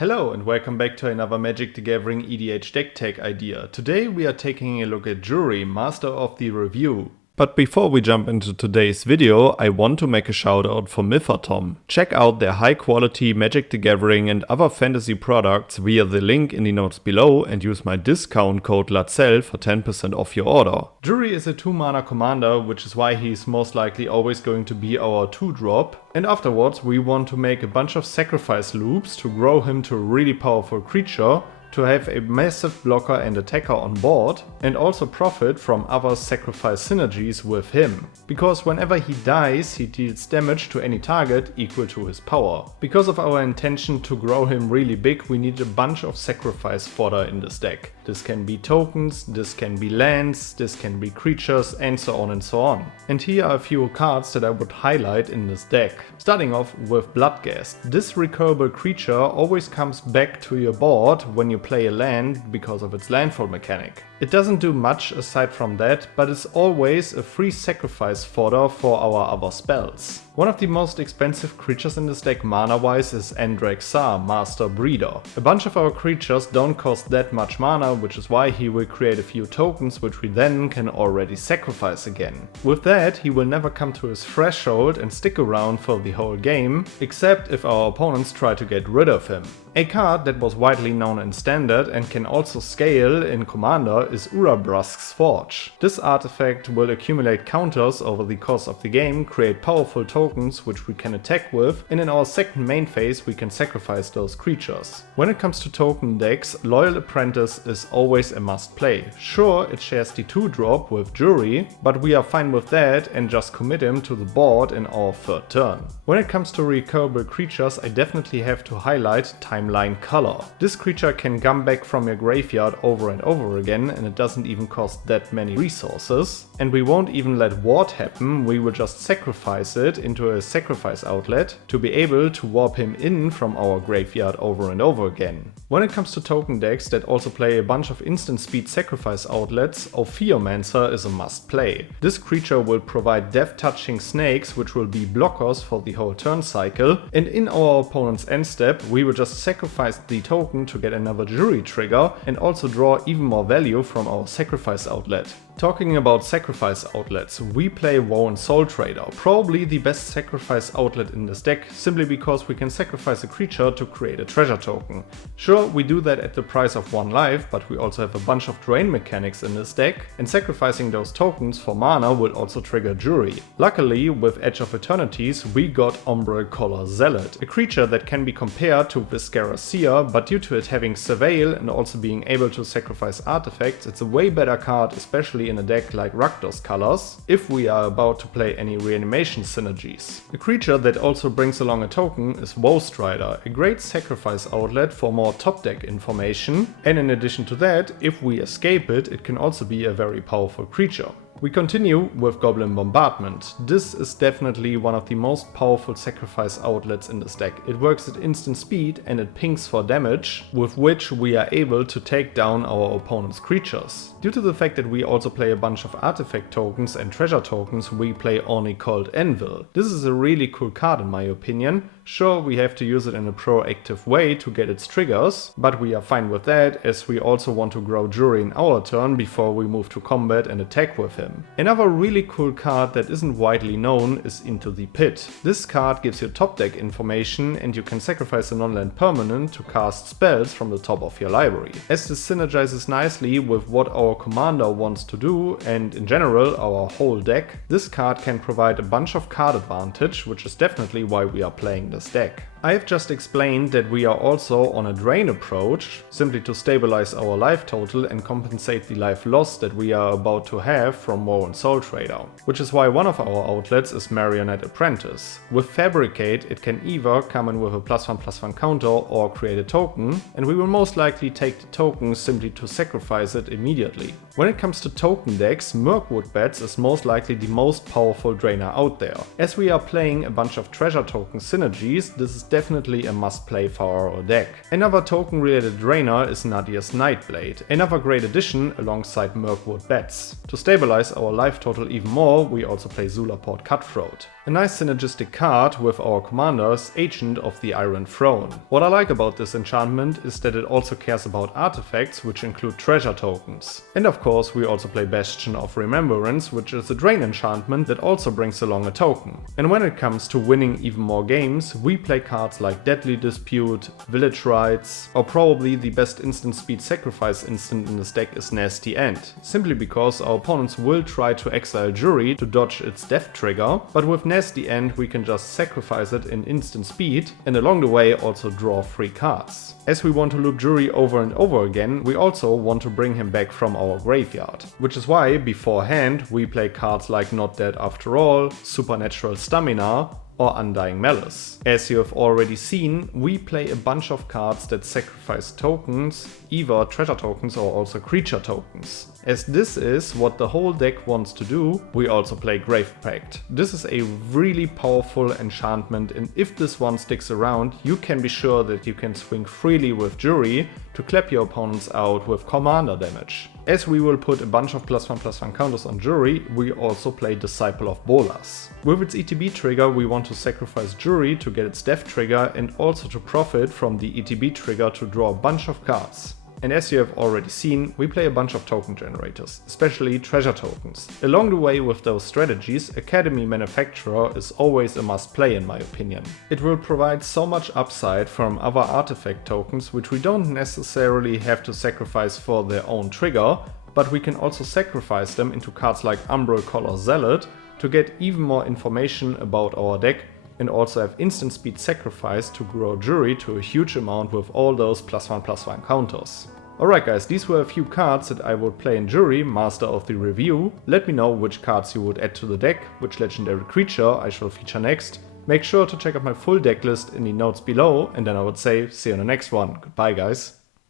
Hello and welcome back to another Magic the Gathering EDH deck tag idea. Today we are taking a look at Juri, Master of the Revue. But before we jump into today's video, I want to make a shout out for Mythatom. Check out their high quality Magic the Gathering and other fantasy products via the link in the notes below and use my discount code LATSEL for 10% off your order. Juri is a 2-mana commander, which is why he's most likely always going to be our 2-drop. And afterwards we want to make a bunch of sacrifice loops to grow him to a really powerful creature, to have a massive blocker and attacker on board, and also profit from other sacrifice synergies with him. Because whenever he dies, he deals damage to any target equal to his power. Because of our intention to grow him really big, we need a bunch of sacrifice fodder in this deck. This can be tokens, this can be lands, this can be creatures, and so on and so on. And here are a few cards that I would highlight in this deck. Starting off with Bloodghast. This recurable creature always comes back to your board when you play a land because of its landfall mechanic. It doesn't do much aside from that, but it's always a free sacrifice fodder for our other spells. One of the most expensive creatures in this deck mana-wise is Andraxar, Master Breeder. A bunch of our creatures don't cost that much mana, which is why he will create a few tokens which we then can already sacrifice again. With that, he will never come to his threshold and stick around for the whole game, except if our opponents try to get rid of him. A card that was widely known in Standard and can also scale in Commander is Urabrask's Forge. This artifact will accumulate counters over the course of the game, create powerful tokens which we can attack with, and in our second main phase we can sacrifice those creatures. When it comes to token decks, Loyal Apprentice is always a must play. Sure, it shares the 2-drop with Juri, but we are fine with that and just commit him to the board in our third turn. When it comes to recurable creatures, I definitely have to highlight Timeline Color. This creature can come back from your graveyard over and over again, and it doesn't even cost that many resources. And we won't even let ward happen, we will just sacrifice it into a sacrifice outlet to be able to warp him in from our graveyard over and over again. When it comes to token decks that also play a bunch of instant speed sacrifice outlets, Ophiomancer is a must play. This creature will provide death touching snakes which will be blockers for the whole turn cycle, and in our opponent's end step we will just sacrifice the token to get another Juri trigger and also draw even more value from our sacrifice outlet. Talking about sacrifice outlets, we play Woe and Soul Trader, probably the best sacrifice outlet in this deck, simply because we can sacrifice a creature to create a treasure token. Sure, we do that at the price of 1 life, but we also have a bunch of drain mechanics in this deck, and sacrificing those tokens for mana will also trigger Juri. Luckily, with Edge of Eternities, we got Ombre Collar Zealot, a creature that can be compared to Viscera Seer, but due to it having Surveil and also being able to sacrifice artifacts, it's a way better card, especially in a deck like Rakdos Colors, if we are about to play any reanimation synergies. A creature that also brings along a token is Woe Strider, a great sacrifice outlet for more top deck information, and in addition to that, if we escape it, it can also be a very powerful creature. We continue with Goblin Bombardment. This is definitely one of the most powerful sacrifice outlets in this deck. It works at instant speed and it pings for damage, with which we are able to take down our opponent's creatures. Due to the fact that we also play a bunch of artifact tokens and treasure tokens, we play Ornicald Anvil. This is a really cool card in my opinion. Sure, we have to use it in a proactive way to get its triggers, but we are fine with that as we also want to grow Juri in our turn before we move to combat and attack with him. Another really cool card that isn't widely known is Into the Pit. This card gives you top deck information and you can sacrifice a non-land permanent to cast spells from the top of your library. As this synergizes nicely with what our commander wants to do and in general our whole deck, this card can provide a bunch of card advantage, which is definitely why we are playing this deck. I have just explained that we are also on a drain approach, simply to stabilize our life total and compensate the life loss that we are about to have from Woe and Soul Trader. Which is why one of our outlets is Marionette Apprentice. With Fabricate, it can either come in with a +1/+1 counter or create a token, and we will most likely take the token simply to sacrifice it immediately. When it comes to token decks, Mirkwood Bats is most likely the most powerful drainer out there. As we are playing a bunch of treasure token synergies, this is definitely a must play for our deck. Another token related drainer is Nadia's Nightblade, another great addition alongside Mirkwood Bats. To stabilize our life total even more, we also play Zulaport Cutthroat. A nice synergistic card with our commanders, Agent of the Iron Throne. What I like about this enchantment is that it also cares about artifacts, which include treasure tokens. And of course we also play Bastion of Remembrance, which is a drain enchantment that also brings along a token. And when it comes to winning even more games, we play cards like Deadly Dispute, Village Rites, or probably the best instant speed sacrifice instant in this deck is Nasty End. Simply because our opponents will try to exile Juri to dodge its death trigger, but with Nasty End we can just sacrifice it in instant speed and along the way also draw 3 cards. As we want to loop Juri over and over again, we also want to bring him back from our graveyard. Which is why beforehand we play cards like Not Dead After All, Supernatural Stamina, or Undying Malice. As you have already seen, we play a bunch of cards that sacrifice tokens, either treasure tokens or also creature tokens. As this is what the whole deck wants to do, we also play Grave Pact. This is a really powerful enchantment, and if this one sticks around, you can be sure that you can swing freely with Juri to clap your opponents out with commander damage. As we will put a bunch of +1/+1 counters on Juri, we also play Disciple of Bolas. With its ETB trigger we want to sacrifice Juri to get its death trigger and also to profit from the ETB trigger to draw a bunch of cards. And as you have already seen, we play a bunch of token generators, especially treasure tokens. Along the way with those strategies, Academy Manufacturer is always a must play in my opinion. It will provide so much upside from other artifact tokens which we don't necessarily have to sacrifice for their own trigger, but we can also sacrifice them into cards like Umbral Color Zealot to get even more information about our deck and also have instant speed sacrifice to grow Juri to a huge amount with all those +1/+1 counters. Alright guys, these were a few cards that I would play in Juri, Master of the Revue. Let me know which cards you would add to the deck, which legendary creature I shall feature next. Make sure to check out my full deck list in the notes below, and then I would say see you in the next one. Goodbye guys.